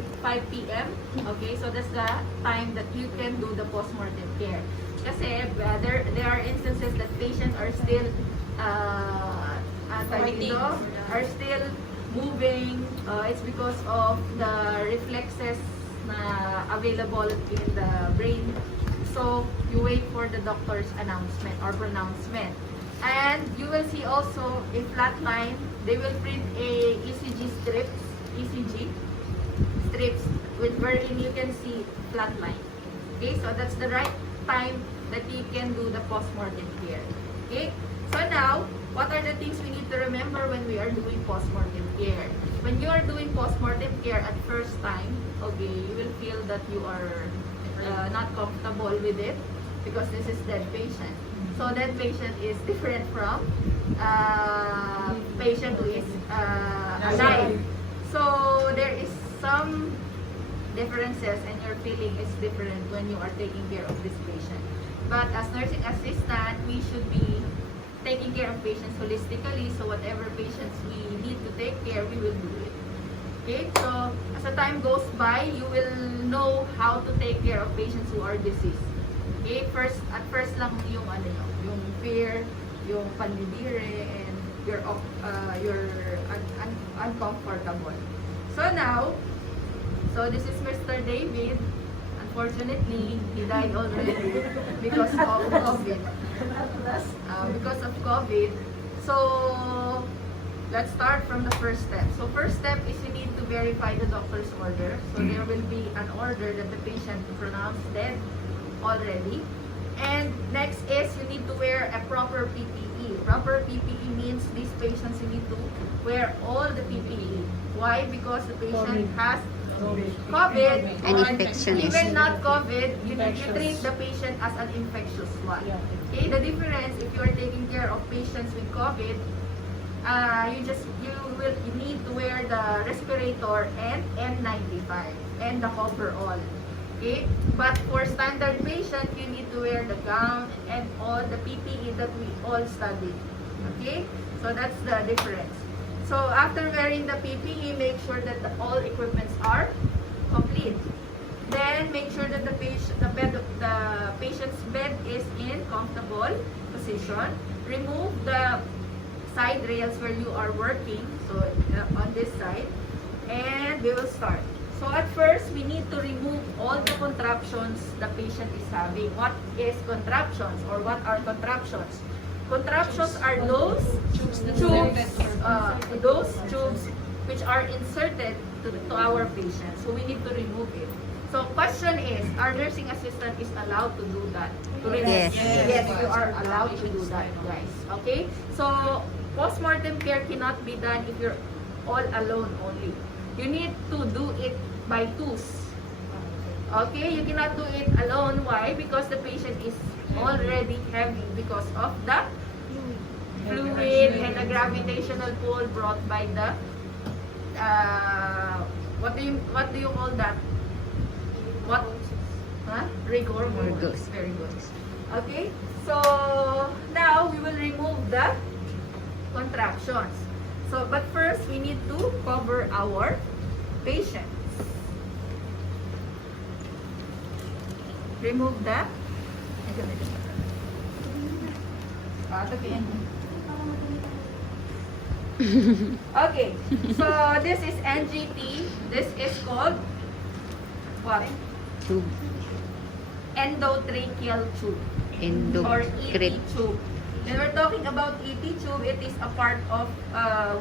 5 p.m. Okay, so that's the time that you can do the post-mortem care. Kasi there are instances that patients are still are still moving. It's because of the reflexes na available in the brain. So you wait for the doctor's announcement or pronouncement. And you will see also a flat line. They will print a ECG strips wherein you can see flat line. Okay, so that's the right time that you can do the post-mortem care. Okay, so now, what are the things we need to remember when we are doing post-mortem care? When you are doing post-mortem care at first time, okay, you will feel that you are not comfortable with it because this is dead patient. So dead patient is different from patient who is alive. So there is some differences and your feeling is different when you are taking care of this patient. But as nursing assistant, we should be taking care of patients holistically. So whatever patients we need to take care, we will do it. Okay, so as the time goes by, you will know how to take care of patients who are deceased. Okay, at first lang yung yung fear, yung pandidire, and you're uncomfortable. So now, this is Mr. David. Unfortunately, he died already because of COVID. Because of COVID. So let's start from the first step. So first step is you need to verify the doctor's order. So there will be an order that the patient pronounced dead already. And next is you need to wear a proper PPE. Proper PPE means these patients you need to wear all the PPE. Why? Because the patient has COVID, An infection. even not COVID, you treat the patient as an infectious one. Okay, the difference if you are taking care of patients with COVID, you need to wear the respirator and N95 and the coverall. Okay, but for standard patient, you need to wear the gown and all the PPE that we all studied. Okay, so that's the difference. So after wearing the PPE, make sure that all equipments are complete. Then make sure that the patient's bed is in comfortable position. Remove the side rails where you are working, so on this side, and we will start. So at first, we need to remove all the contraptions the patient is having. What is contraptions or what are contraptions? Contraptions are those tubes which are inserted to our patient. So we need to remove it. So question is, our nursing assistant is allowed to do that? Yes. Yes, you are allowed to do that, guys. Okay? So post-mortem care cannot be done if you're all alone only. You need to do it by twos. Okay? You cannot do it alone. Why? Because the patient is already heavy because of the fluid and the gravitational pull brought by the what do you call that? What? Huh? Rigor mortis. Very good. Okay? So now we will remove the contractions. So but first we need to cover our patient. Remove the okay, so this is NGT. This is called what? Tube. Endotracheal tube. Endo. Or ET Crib. tube. When we're talking about ET tube, it is a part of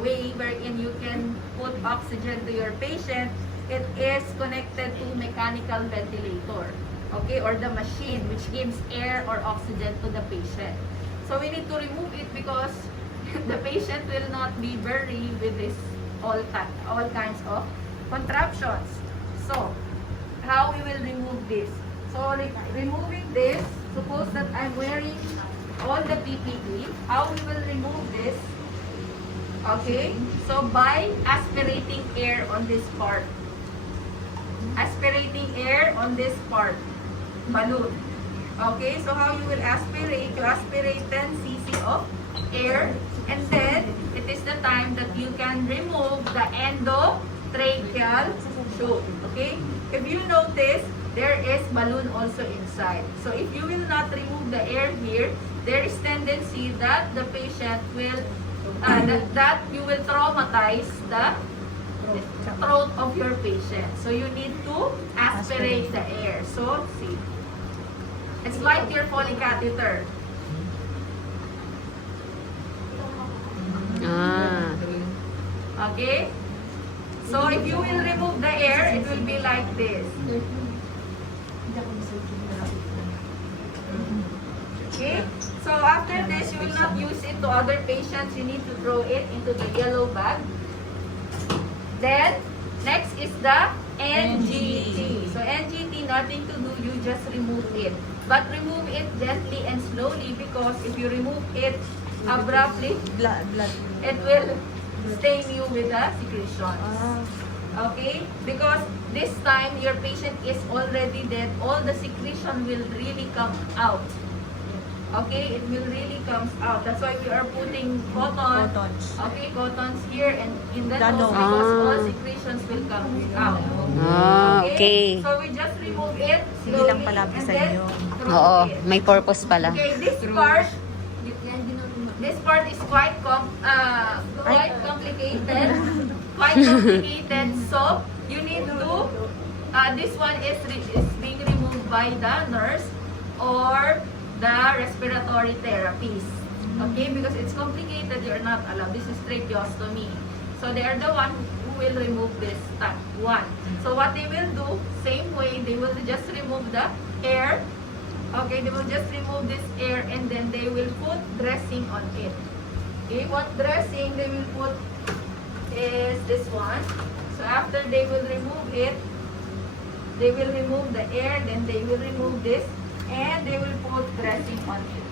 way wherein you can put oxygen to your patient. It is connected to mechanical ventilator, okay, or the machine which gives air or oxygen to the patient. So we need to remove it because the patient will not be buried with this all kinds of contraptions. So how we will remove this? So removing this, suppose that I'm wearing all the PPE, how we will remove this? Okay, so by aspirating air on this part. Aspirating air on this part, balloon. Okay, so how you will aspirate? You aspirate 10 cc of air, and then it is the time that you can remove the endotracheal tube. Okay? If you notice, there is balloon also inside. So if you will not remove the air here, there is tendency that the patient will, that you will traumatize the throat of your patient. So you need to aspirate the air. So see, it's like your Foley catheter. Ah. Okay? So if you will remove the air, it will be like this. Okay? So after this, you will not use it to other patients. You need to throw it into the yellow bag. Then, next is the NGT. So NGT, nothing to do, you just remove it. But remove it gently and slowly, because if you remove it abruptly, it will stain you with the secretions. Okay? Because this time, your patient is already dead. All the secretion will really come out. Okay? It will really come out. That's why we are putting cotton. Okay? Cottons here and in the nose, because all secretions will come out. Ah, okay. So we just remove it slowly and then throw Oo, it. may purpose pala. Okay, this part is quite complicated. Quite complicated. So you need to this one is being removed by the nurse or the respiratory therapist. Okay, because it's complicated, you're not allowed. This is tracheostomy. So they are the one who will remove this type one. So what they will do, same way, they will just remove the air. Okay, they will just remove this air and then they will put dressing on it. Okay, what dressing they will put is this one. So after they will remove it, they will remove the air, then they will remove this, and they will put dressing on it.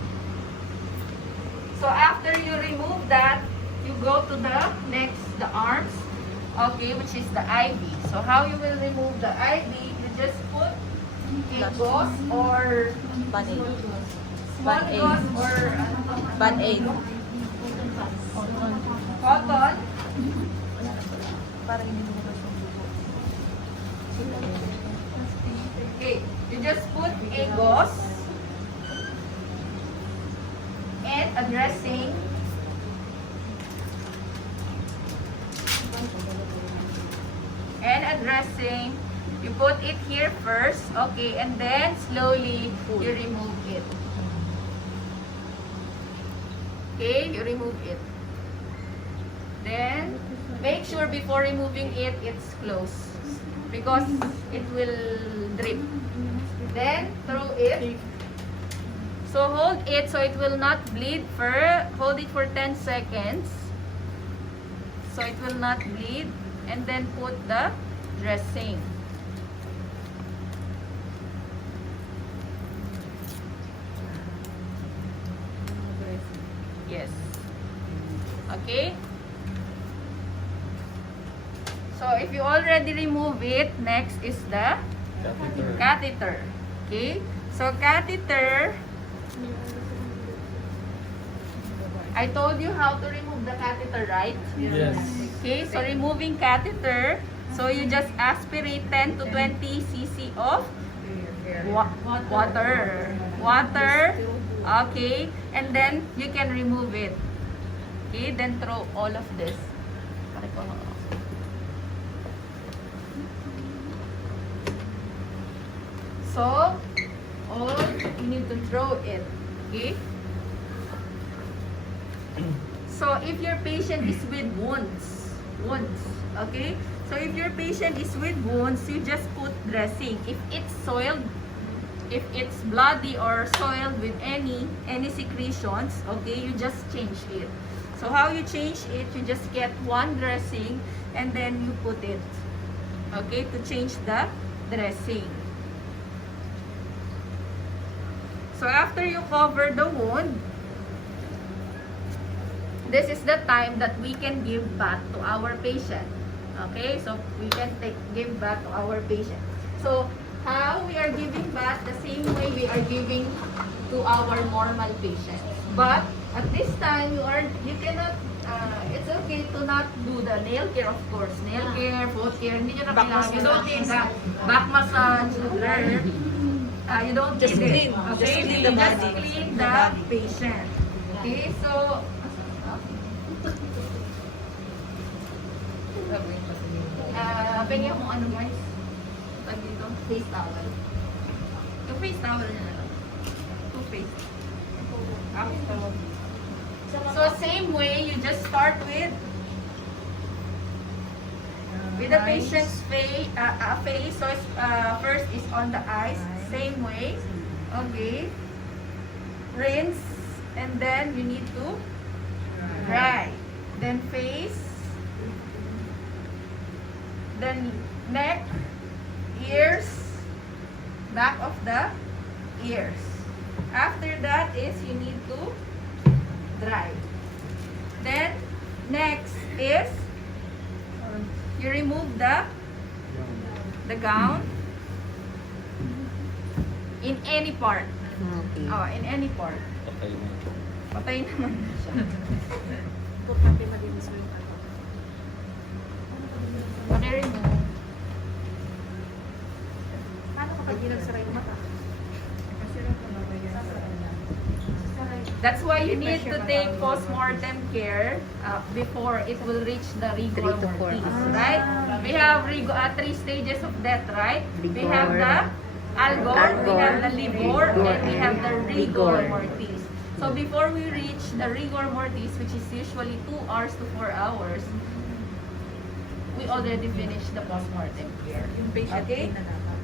So after you remove that, you go to the next, the arms, okay, which is the IV. So how you will remove the IV, you just put a gauze or small gauze or Band-aid. cotton. Okay, you just put a gauze and a dressing. And a dressing. You put it here first, okay, and then slowly you remove it. Okay, you remove it. Then make sure before removing it, it's closed because it will drip. Then throw it. So hold it so it will not bleed. Hold it for 10 seconds so it will not bleed, and then put the dressing. Yes. Okay. So if you already remove it, next is the catheter. Okay. So catheter, I told you how to remove the catheter, right? Yes. Okay. So removing catheter, so you just aspirate 10 to 20 cc of water. Okay. And then you can remove it. Okay. Then throw all of this. So, all you need to throw it. Okay? So, if your patient is with wounds, okay? So, if your patient is with wounds, you just put dressing. If it's soiled, if it's bloody or soiled with any secretions, okay, you just change it. So, how you change it, you just get one dressing and then you put it, okay, to change the dressing. So after you cover the wound, this is the time that we can give bath to our patient. Okay, so we can give bath to our patient. So how we are giving bath, the same way we are giving to our normal patient. But at this time, you cannot it's okay to not do the nail care, of course. Nail care, foot care, hindi nyo na kailangan. You don't need that. Back massage, you don't Just need it. clean. Okay? Just clean the Just body. clean the patient. Okay, so, pengen kung ano guys. Tag dito, face towel. Yung face towel na lang. Two face. So same way, you just start with the patient's face. So first is on the eyes. Same way. Okay. Rinse, and then you need to dry. Then face. Then neck, ears, back of the ears. After that is you need to dry. Then next is you remove the gown in any part. Okay. Oh, in any part. Okay na. Patay naman siya. Importante malinis mo yung ano. Paki-remove. Paano kapag di nagsara yung mata? That's why you need to take post-mortem care before it will reach the rigor 3 to 4 mortis, hours. right? We have 3 stages of death, right? We have the algor, we have the livor, and we have the rigor mortis. So before we reach the rigor mortis, which is usually 2 hours to 4 hours, we already finished the post-mortem care. Yung patient Okay? clean na dapat.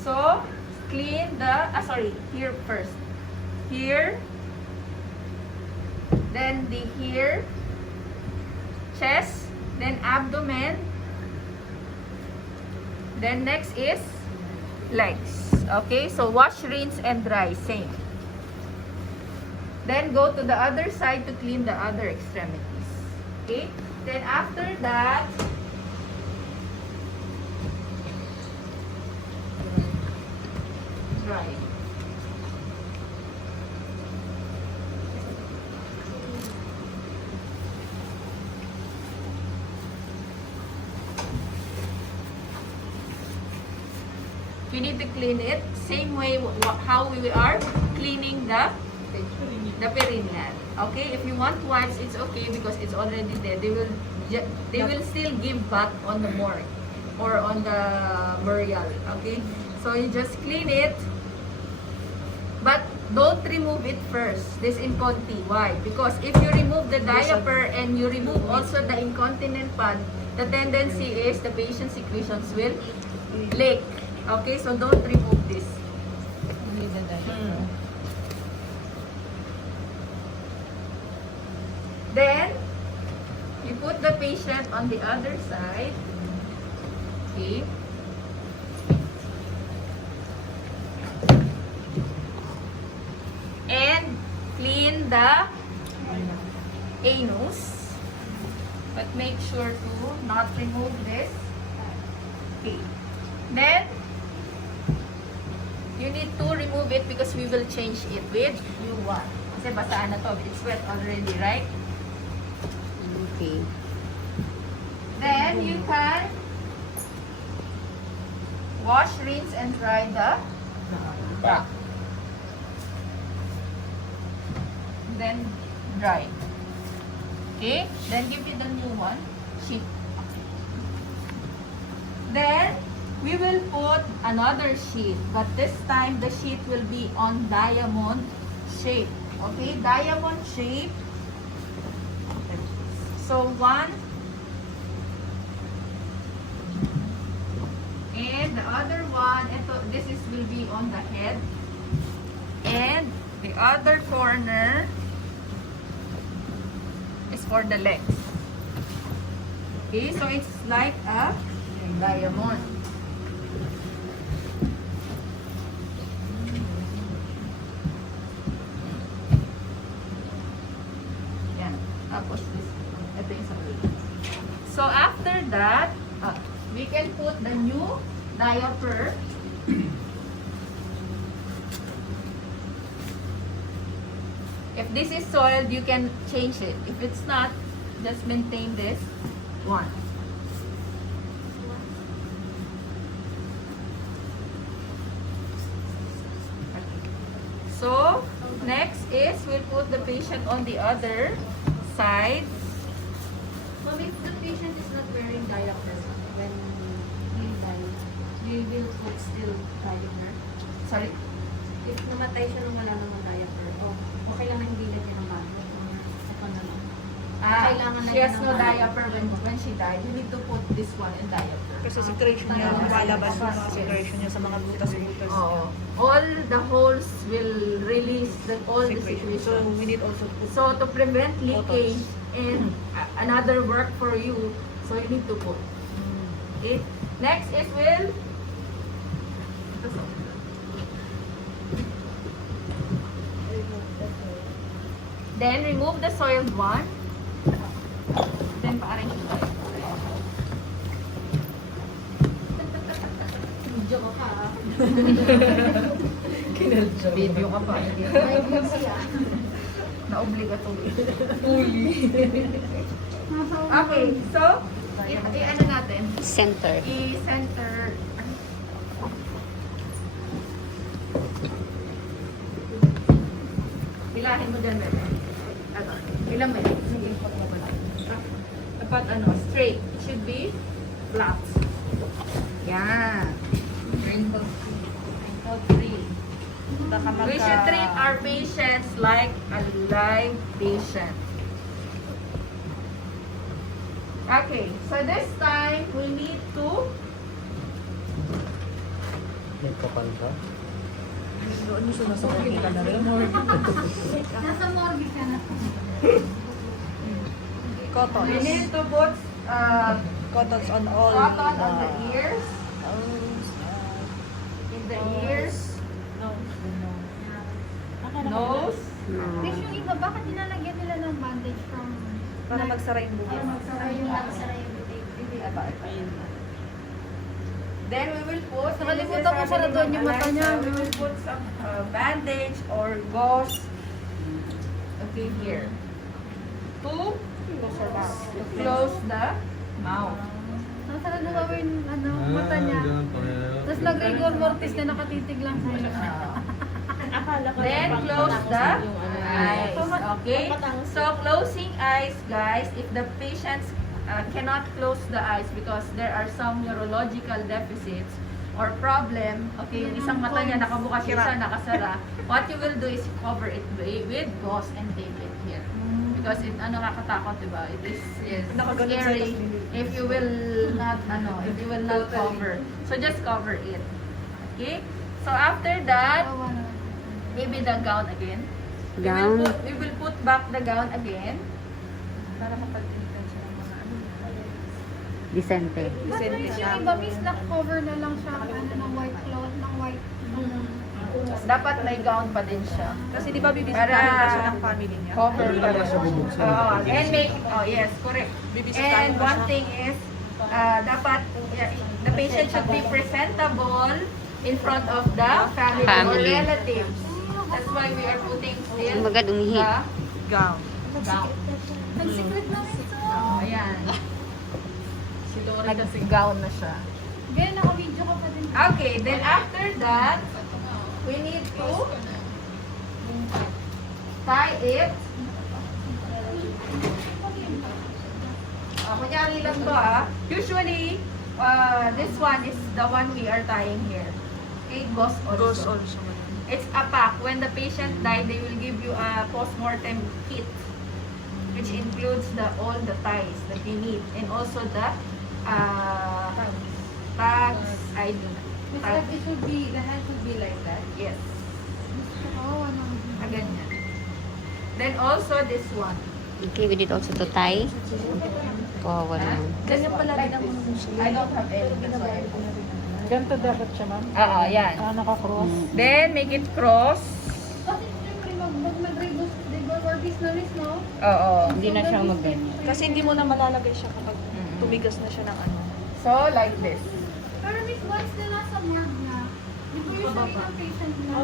So, clean the, here first. Here, then the here, chest, then abdomen, then next is legs. Okay, so wash, rinse, and dry, same. Then go to the other side to clean the other extremities. Okay, then after that, dry. We need to clean it same way how we are cleaning the perineal. Okay, if you want wipes, it's okay because it's already there. They will still give back on the morgue or on the burial. Okay, so you just clean it, but don't remove it first. This inconti. Why? Because if you remove the diaper and you remove also the incontinent pad, the tendency is the patient's secretions will leak. Okay, so don't remove this. Then, you put the patient on the other side. Okay. And clean the anus. But make sure to not remove this. Okay. Then, you need to remove it because we will change it with new one. Kasi basaan na to. It's wet already, right? Okay. Then, you can wash, rinse, and dry the back. Then, dry. Okay? Then, give me the new one. Sheet. Then, we will put another sheet. But this time, the sheet will be on diamond shape. Okay? Diamond shape. So, one. And the other one, this will be on the head. And the other corner is for the legs. Okay, so it's like a diamond. Yan. Tapos ito yung sa ulo. So after that, we can put the new diaper. If this is soiled, you can change it. If it's not, just maintain this one. So, next is we'll put the patient on the other side. Ma'am, if the patient is not wearing diaper when he died, we will put still diaper. Sorry? If namatay siya nung wala namang diaper, okay lang na hindi lagyan ng bago. Kailangan She has lagyan no ng bago. diaper when she died. You need to put this one in diaper. Kasi secretion niya, lumalabas yung mga secretion niya sa mga butas-butas niya. Oo. All the holes will release all the Secretion. So, secretions. we need also to put So to prevent leakage and another work for you, so you need to put. Okay. Next is then remove the soiled one. Then pa-arrange it. Video ko ka. Video ka pa. May view siya. Na-obligatory. Okay, so, i-ano natin? Center. I-center. Ilahin mo dyan, Bebe. Ano? Ilang minutes? Sige, dapat straight. It should be flat. Yan. Wrinkle free. We should treat our patients like a live patient. Okay, so this time we need to May kapal ka? doon yung sumasakit ka na rin. Nasa morgue ka na. Cottons. we need to put Cottons on all. cotton on the ears, in the ears, nose. Fish yung iba, bakit nilalagyan nila ng bandage from Para magsara yung buhok. Then we will put. Nakalimutan ko sa doon yung mata niya. We will put some bandage or gauze. Okay, here. To close the mouth. Nasa na gawin, mata niya. Tapos nag-rigor mortis na nakatitig lang sa iyo. Then close the eyes. Okay? So closing eyes, guys, if the patients cannot close the eyes because there are some neurological deficits or problem, okay, yung isang mata niya nakabukas siya, nakasara, what you will do is cover it with gauze and tape it here. Because it nakakatakot, diba? It is Nakaganon sa scary tas- if you will not cover. So just cover it. Okay? So after that, maybe the gown again. Gown. We will put back the gown again. Para mapagtinitan siya ng mga Decente. Decente siya. Yung iba, miss, na-cover na lang siya ng white cloth, ng white. Dapat may gown pa din siya. Kasi di ba bibisitahin Para- pa siya ng family niya? Cover pa rin. bubuksan. And make, yes, correct. Bibisitahin And pa one siya. thing is, dapat, the patient should be presentable in front of the family, or Family. relatives. That's why we are putting still Kumbaga, umihi. the Gown. gown. Ang secret na ito. Ayan. Si Lori kasi gown na siya. Ganyan, naka-video ka pa din. Okay, then after that, we need to tie it. Kunyari lang to Usually, this one is the one we are tying here. Okay, gauze Goes also. also. It's a pack. When the patient died, they will give you a post-mortem kit, which includes all the ties that you need, and also the tags, ID. Tags. It should be, the hand should be like that. Yes. Oh, ano. Ganyan. Then also this one. Okay, we did also to tie. Kawawa naman. Ganyan pala like this. I don't have any. That's why I put. Ganito dapat siya, ma'am? Oo, yan. Naka-cross. Then make it cross. Bakit siyempre mag-rebus, di ba, or business, no? Oo. Hindi na siya magganyan. Kasi hindi mo na malalagay siya kapag tumigas na siya ng ano. So like this. Pero miss, once na nasa morgue na,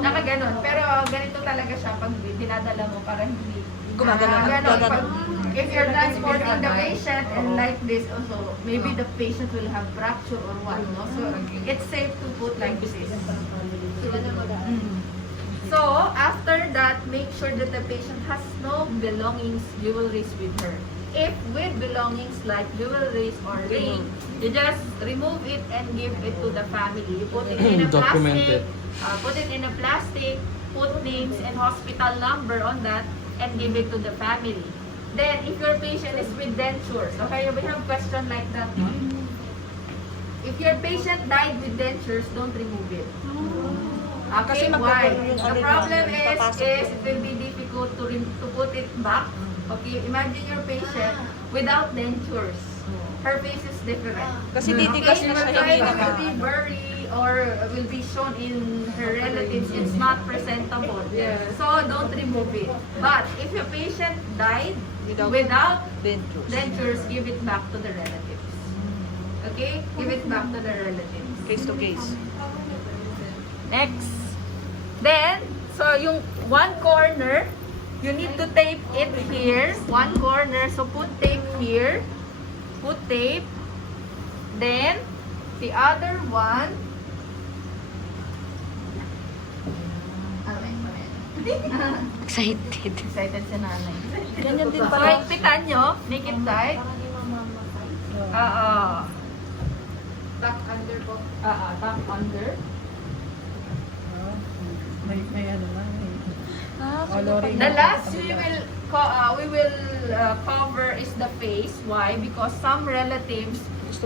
Nakaganon. Pero ganito talaga siya pag dinadala mo para hindi Gumagano. ganon. If you're transporting the patient and like this also, maybe the patient will have fracture or what, no? So it's safe to put like this. So after that, make sure that the patient has no belongings, jewelries with her. If with belongings like jewelries or ring, you just remove it and give it to the family. You put it in a Document plastic, it. put it in a plastic, put names and hospital number on that, and give it to the family. Then, if your patient is with dentures, okay, we have question like that. If your patient died with dentures, don't remove it. Okay, Kasi why? magkakaroon yung The ano problem na, is papasok it will be difficult to put it back. Okay, imagine your patient without dentures. Her face is different. Kasi titigas Okay, na siya, try hindi na will be blurry or will be shown in her relatives. It's not presentable. So don't remove it. But if your patient died without dentures, give it back to the relatives. Okay? Give it back to the relatives. Case to case. Next. Then, so yung one corner, you need to tape it here. One corner. So put tape here. Put tape. Then, the other one. Excited. Excited si nanay. Ganyan din So, pala. higpitan nyo. Make it tight. Tuck under po. Tuck under. May ano na. The last we will cover is the face. Why? Because some relatives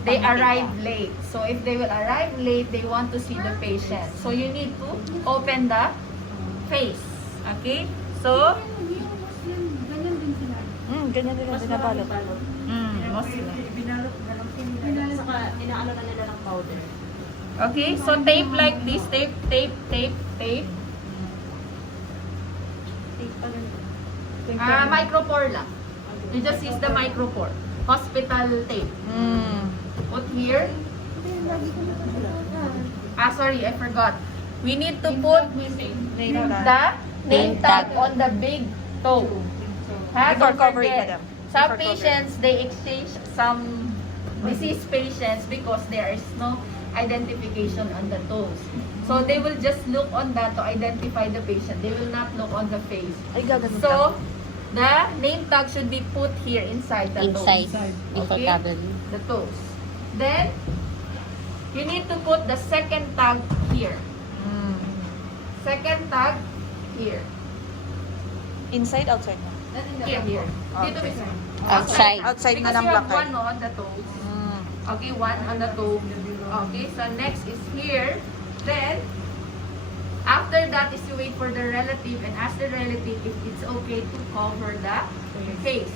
they arrive late. So if they will arrive late, they want to see the patient. So you need to open the face. Okay? So Ganyan nila binabalot. Muslim. Saka inaano na nila ng powder. Okay? So tape like this. Tape, tape, tape, tape. Micropore lang. You just use the micropore. Hospital tape. Put here. Sorry, I forgot. We need to put the name tag on the big toe. Before Don't covering, forget. madam. Some Before patients, they exchange some deceased patients because there is no identification on the toes. So they will just look on that to identify the patient. They will not look on the face. Ay, gagawin So, the name tag should be put here inside the Inside. toes. Before Okay? covering. The toes. Then, you need to put the second tag here. Second tag here. Inside, outside na. Here. Dito Okay. mismo. Outside. Outside na Because ng you have lakad. one no, on the toes. Okay, one on the toe. Okay, so next is here. Then, after that is you wait for the relative and ask the relative if it's okay to cover the face.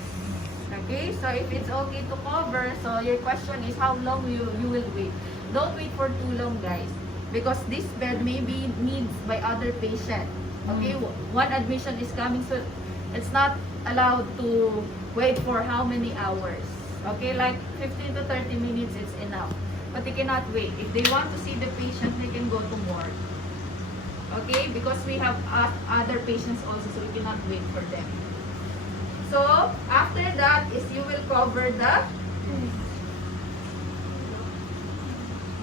Okay, so if it's okay to cover, so your question is how long you will wait. Don't wait for too long, guys, because this bed may be needs by other patient. Okay, one admission is coming, so it's not allowed to wait for how many hours. Okay, like 15 to 30 minutes, it's enough. But they cannot wait. If they want to see the patient, they can go to morgue. Okay, because we have other patients also, so we cannot wait for them. So, after that is you will cover the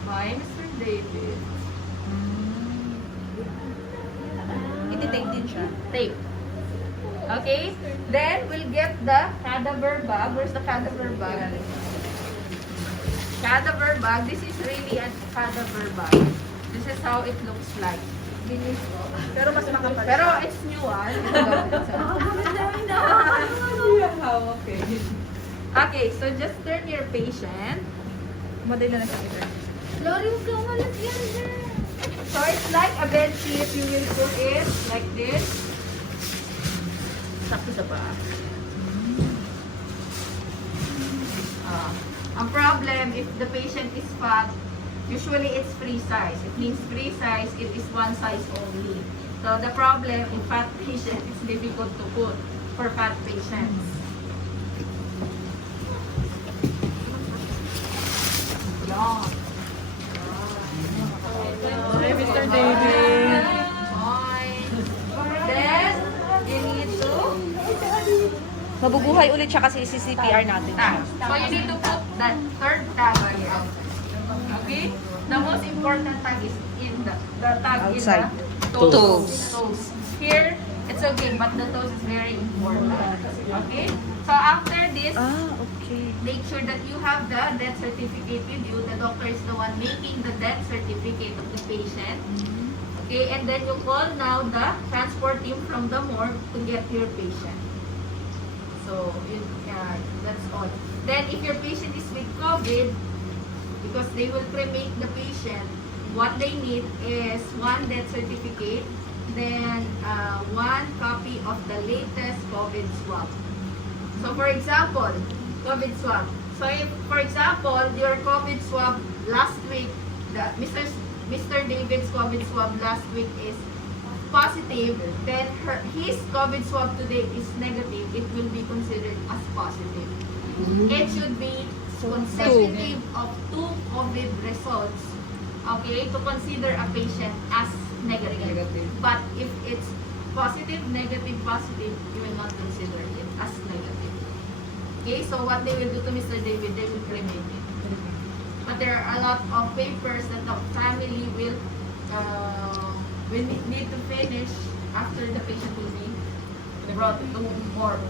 by Mr. David. Iti-tape din siya. Tape. Okay? Then, we'll get the cadaver bag. Where's the cadaver bag? Cadaver bag. This is really a cadaver bag. This is how it looks like. Pero mas makapal. Pero it's new, Okay, so just turn your patient. Madali na siya ito. Lori, huwag ka umalas yan dyan. So it's like a bed sheet. You will put it like this. Sakto sa paa. Ang problem, if the patient is fat, usually it's free size. It means free size, it is one size only. So the problem in fat patients, it's difficult to put for fat patients. Yan. Mr. Mr. David. Point. Then, you need to Mabubuhay ulit siya kasi CCPR natin. tag. So, you need to put that third tag here. Okay? The most important tag is in the tag Outside. in the Toes. Toes. Here, it's okay, but the toes is very important. Okay? So, after this, Okay. make sure that you have the death certificate with you. The doctor is the one making the death certificate of the patient. Okay, and then you call now the transport team from the morgue to get your patient. So, that's all. Then, if your patient is with COVID, because they will cremate the patient, what they need is one death certificate, then one copy of the latest COVID swab. So, for example, COVID swab. So, if, for example, your COVID swab last week, Mr. David's COVID swab last week is positive, then his COVID swab today is negative, it will be considered as positive. It should be consecutive of 2 COVID results, okay, to consider a patient as negative. But if it's positive, positive, you will not consider it as negative. Okay, so what they will do to Mr. David, they will cremate it. But there are a lot of papers that the family will need to finish after the patient will be brought to morgue.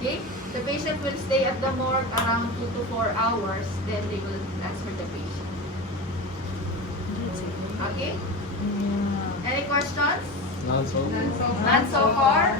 Okay? The patient will stay at the morgue around 2 to 4 hours, then they will transfer the patient. Okay? Any questions? None so. None so far?